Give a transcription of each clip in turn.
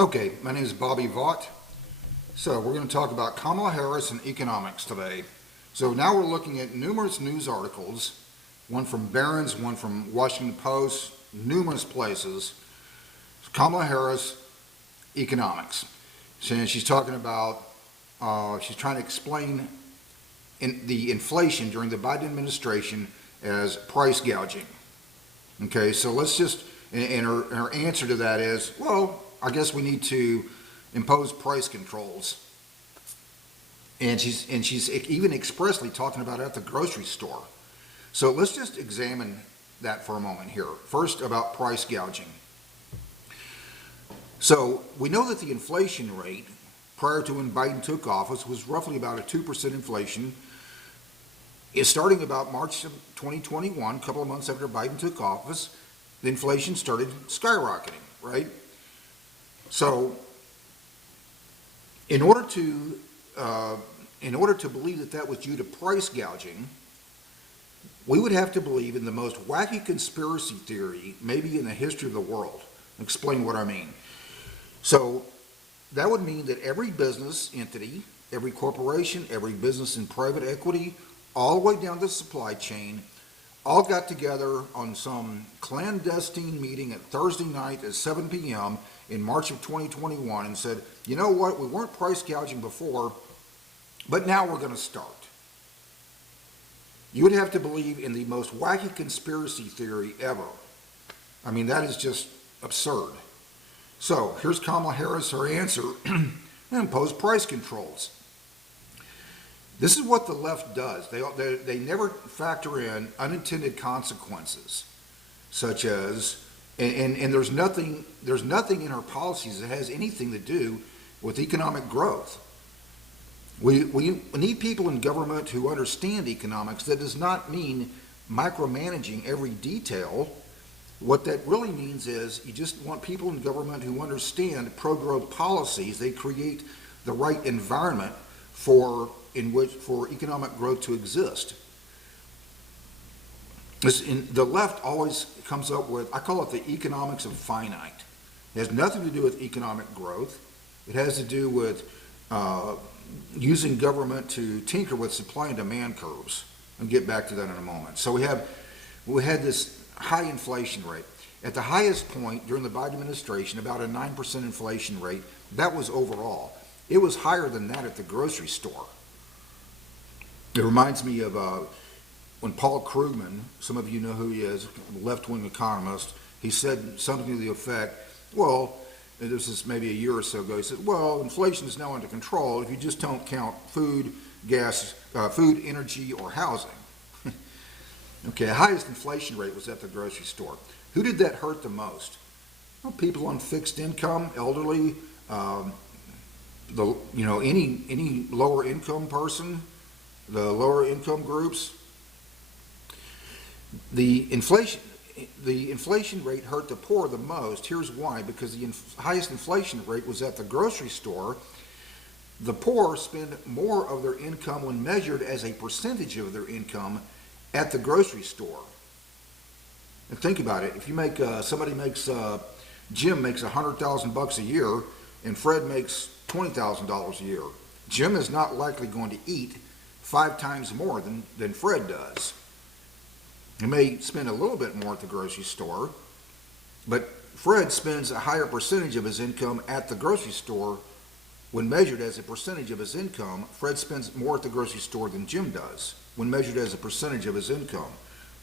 Okay, my name is Bobby Vaught. So we're going to talk about Kamala Harris and economics today. So now we're looking at numerous news articles, one from Barron's, one from Washington Post, numerous places. Kamala Harris, economics. So she's talking about, she's trying to explain the inflation during the Biden administration as price gouging. Okay, so let's just, and her answer to that is, well, I guess we need to impose price controls. And she's even expressly talking about it at the grocery store. So let's just examine that for a moment here. First, about price gouging. So we know that the inflation rate prior to when Biden took office was roughly about a 2% inflation. It's starting about March of 2021, a couple of months after Biden took office, the inflation started skyrocketing, right? So in order to believe that that was due to price gouging, we would have to believe in the most wacky conspiracy theory maybe in the history of the world. I'll explain what I mean. So that would mean that every business entity, every corporation, every business in private equity, all the way down the supply chain, all got together on some clandestine meeting at Thursday night at 7 p.m. in March of 2021 and said, you know what, we weren't price gouging before, but now we're going to start. You would have to believe in the most wacky conspiracy theory ever. I mean, that is just absurd. So here's Kamala Harris, her answer, impose price controls. This is what the left does. They never factor in unintended consequences, such as, and there's nothing in her policies that has anything to do with economic growth. We need people in government who understand economics. That does not mean micromanaging every detail. What that really means is you just want people in government who understand pro-growth policies. They create the right environment for economic growth to exist. The left always comes up with, I call it the economics of finite. It has nothing to do with economic growth. It has to do with using government to tinker with supply and demand curves. I'll get back to that in a moment. So we had this high inflation rate. At the highest point during the Biden administration, about a 9% inflation rate. That was overall. It was higher than that at the grocery store. It reminds me of when Paul Krugman, some of you know who he is, a left-wing economist, he said something to the effect, well, this is maybe a year or so ago, he said, well, inflation is now under control if you just don't count food, gas, food, energy, or housing. Okay, the highest inflation rate was at the grocery store. Who did that hurt the most? Well, people on fixed income, elderly, any lower income person, the lower income groups. The inflation rate hurt the poor the most. Here's why: because the highest inflation rate was at the grocery store. The poor spend more of their income when measured as a percentage of their income at the grocery store. And think about it: if you make Jim makes $100,000 a year, and Fred makes $20,000 a year. Jim is not likely going to eat 5 times more than Fred does. He may spend a little bit more at the grocery store, but Fred spends a higher percentage of his income at the grocery store. When measured as a percentage of his income, Fred spends more at the grocery store than Jim does, when measured as a percentage of his income.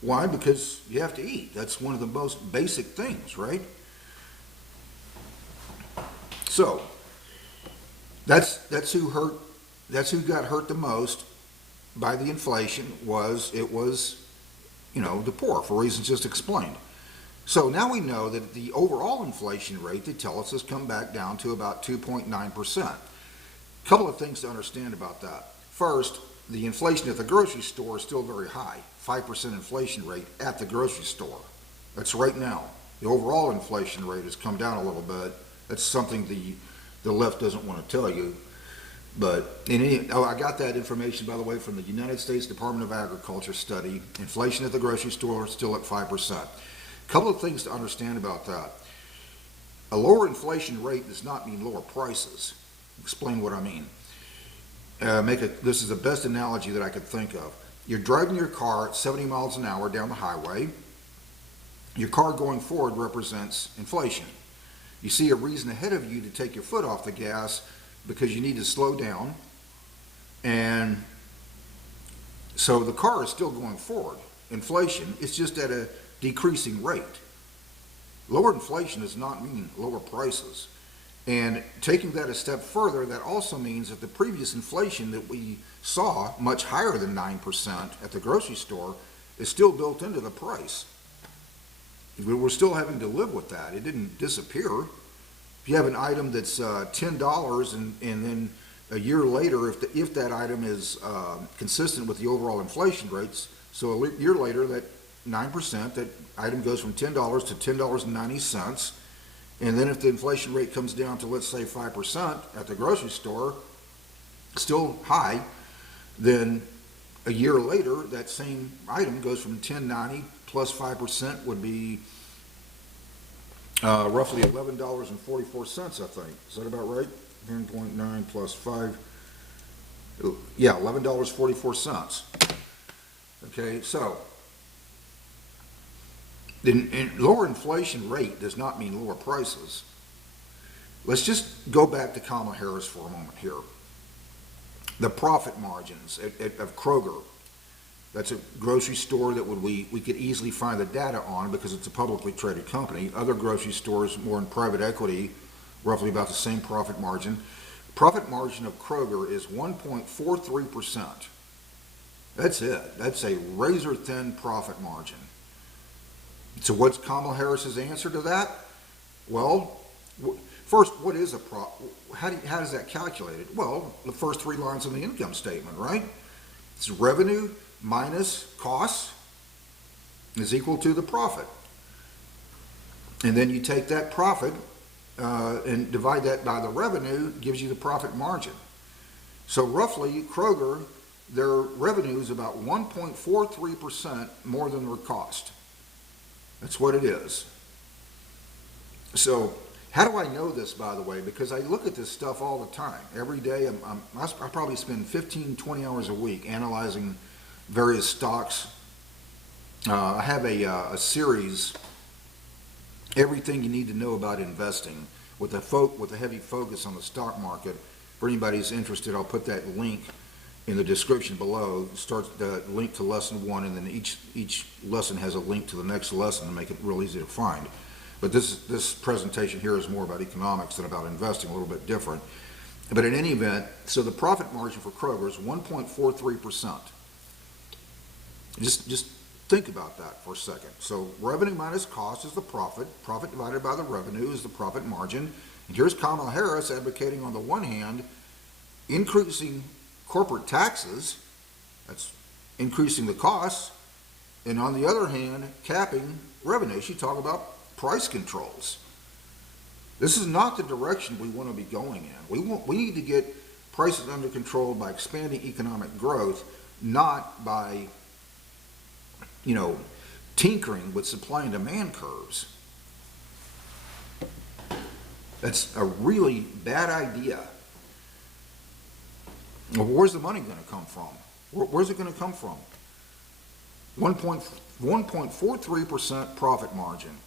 Why? Because you have to eat. That's one of the most basic things, right? So that's who got hurt the most by the inflation. It was the poor, for reasons just explained. So now we know that the overall inflation rate, they tell us, has come back down to about 2.9%. A couple of things to understand about that. First, the inflation at the grocery store is still very high, 5% inflation rate at the grocery store. That's right now. The overall inflation rate has come down a little bit. That's something the left doesn't want to tell you. But I got that information, by the way, from the United States Department of Agriculture study. Inflation at the grocery store is still at 5%. A couple of things to understand about that. A lower inflation rate does not mean lower prices. Explain what I mean. This is the best analogy that I could think of. You're driving your car at 70 miles an hour down the highway. Your car going forward represents inflation. You see a reason ahead of you to take your foot off the gas because you need to slow down. And so the car is still going forward. Inflation, it's just at a decreasing rate. Lower inflation does not mean lower prices. And taking that a step further, that also means that the previous inflation that we saw, much higher than 9% at the grocery store, is still built into the price. We're still having to live with that. It didn't disappear. If you have an item that's $10 and then a year later, if that item is consistent with the overall inflation rates, so a year later, that 9%, that item goes from $10 to $10.90. And then if the inflation rate comes down to, let's say, 5% at the grocery store, still high, then a year later, that same item goes from $10.90 plus 5% would be roughly $11.44, I think. Is that about right? 10.9 plus 5, yeah, $11.44. Okay, so lower inflation rate does not mean lower prices. Let's just go back to Kamala Harris for a moment here. The profit margins of Kroger, that's a grocery store that we could easily find the data on because it's a publicly traded company. Other grocery stores, more in private equity, roughly about the same profit margin. Profit margin of Kroger is 1.43%. That's it. That's a razor-thin profit margin. So what's Kamala Harris's answer to that? Well, first, what is a how does that calculated? Well, the first three lines on the income statement, right? It's revenue minus costs is equal to the profit. And then you take that profit and divide that by the revenue, gives you the profit margin. So roughly, Kroger, their revenue is about 1.43% more than their cost. That's what it is. So how do I know this, by the way? Because I look at this stuff all the time. Every day, I probably spend 15, 20 hours a week analyzing various stocks. I have a series, Everything You Need to Know About Investing, with a heavy focus on the stock market. For anybody who's interested, I'll put that link in the description below. Starts the link to lesson 1, and then each lesson has a link to the next lesson to make it real easy to find. But this presentation here is more about economics than about investing, a little bit different. But in any event, so the profit margin for Kroger is 1.43%. Just think about that for a second. So revenue minus cost is the profit. Profit divided by the revenue is the profit margin. And here's Kamala Harris advocating, on the one hand, increasing corporate taxes, that's increasing the costs, and on the other hand, capping revenue. She talked about price controls. This is not the direction we want to be going in. We need to get prices under control by expanding economic growth, not by, tinkering with supply and demand curves. That's a really bad idea. Well, where's the money going to come from? Where's it going to come from? 1.43% profit margin.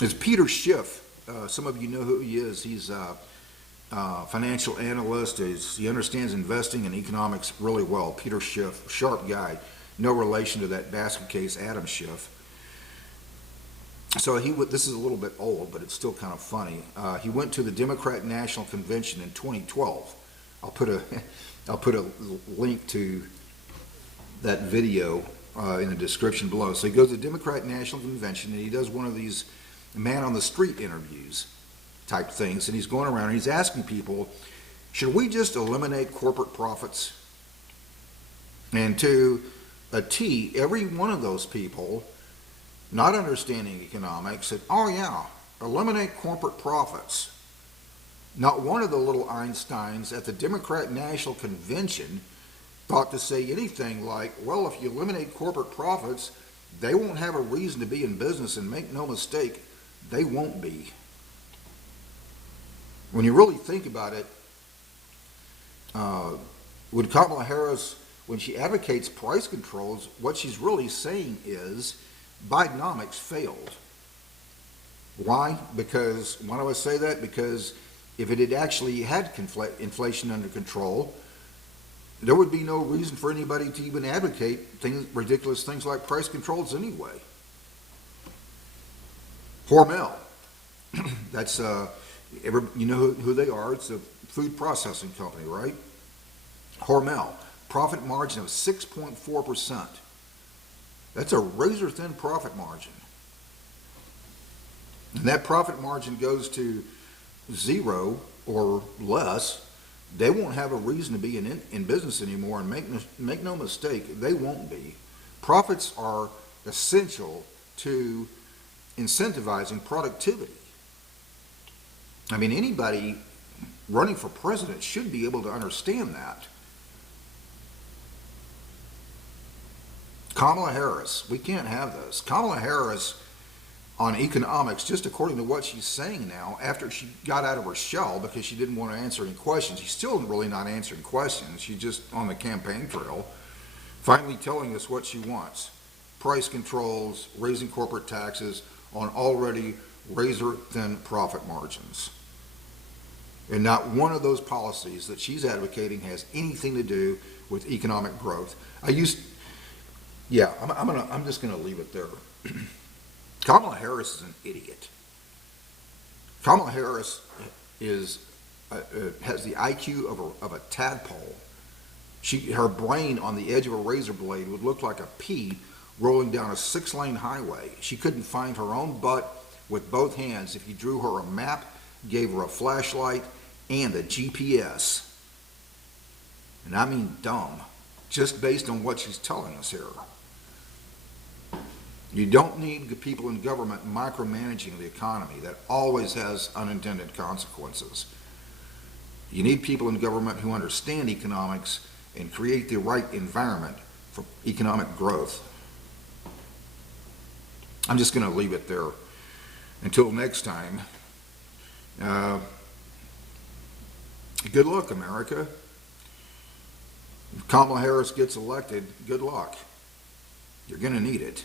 It's Peter Schiff. Some of you know who he is. He's a financial analyst. He understands investing and economics really well. Peter Schiff, sharp guy. No relation to that basket case Adam Schiff. So this is a little bit old, but it's still kind of funny. He went to the Democrat National Convention in 2012. I'll put a link to that video in the description below. So he goes to the Democrat National Convention and he does one of these man on the street interviews type things, and he's going around and he's asking people, should we just eliminate corporate profits? And to a T, every one of those people, not understanding economics, said, oh yeah, eliminate corporate profits. Not one of the little Einsteins at the Democrat National Convention thought to say anything like, well, if you eliminate corporate profits, they won't have a reason to be in business, and make no mistake, they won't be. When you really think about it, when Kamala Harris, when she advocates price controls, what she's really saying is Bidenomics failed. Why? Because, why do I say that? Because if it had actually had inflation under control, there would be no reason for anybody to even advocate ridiculous things like price controls anyway. Hormel, that's, you know who they are, it's a food processing company, right? Hormel, profit margin of 6.4%. That's a razor-thin profit margin. And that profit margin goes to 0 or less, they won't have a reason to be in business anymore. And make no mistake, they won't be. Profits are essential to incentivizing productivity. I mean, anybody running for president should be able to understand that. Kamala Harris, we can't have this. Kamala Harris on economics, just according to what she's saying now, after she got out of her shell because she didn't want to answer any questions. She's still really not answering questions. She's just on the campaign trail, finally telling us what she wants. Price controls, raising corporate taxes on already razor-thin profit margins. And not one of those policies that she's advocating has anything to do with economic growth. I'm just gonna leave it there. Kamala Harris is an idiot. Kamala Harris has the IQ of a tadpole. Her brain on the edge of a razor blade would look like a pea rolling down a 6-lane highway. She couldn't find her own butt with both hands if you drew her a map, gave her a flashlight, and a GPS. And I mean dumb, just based on what she's telling us here. You don't need the people in government micromanaging the economy. That always has unintended consequences. You need people in government who understand economics and create the right environment for economic growth. I'm just going to leave it there. Until next time, good luck, America. If Kamala Harris gets elected, good luck. You're going to need it.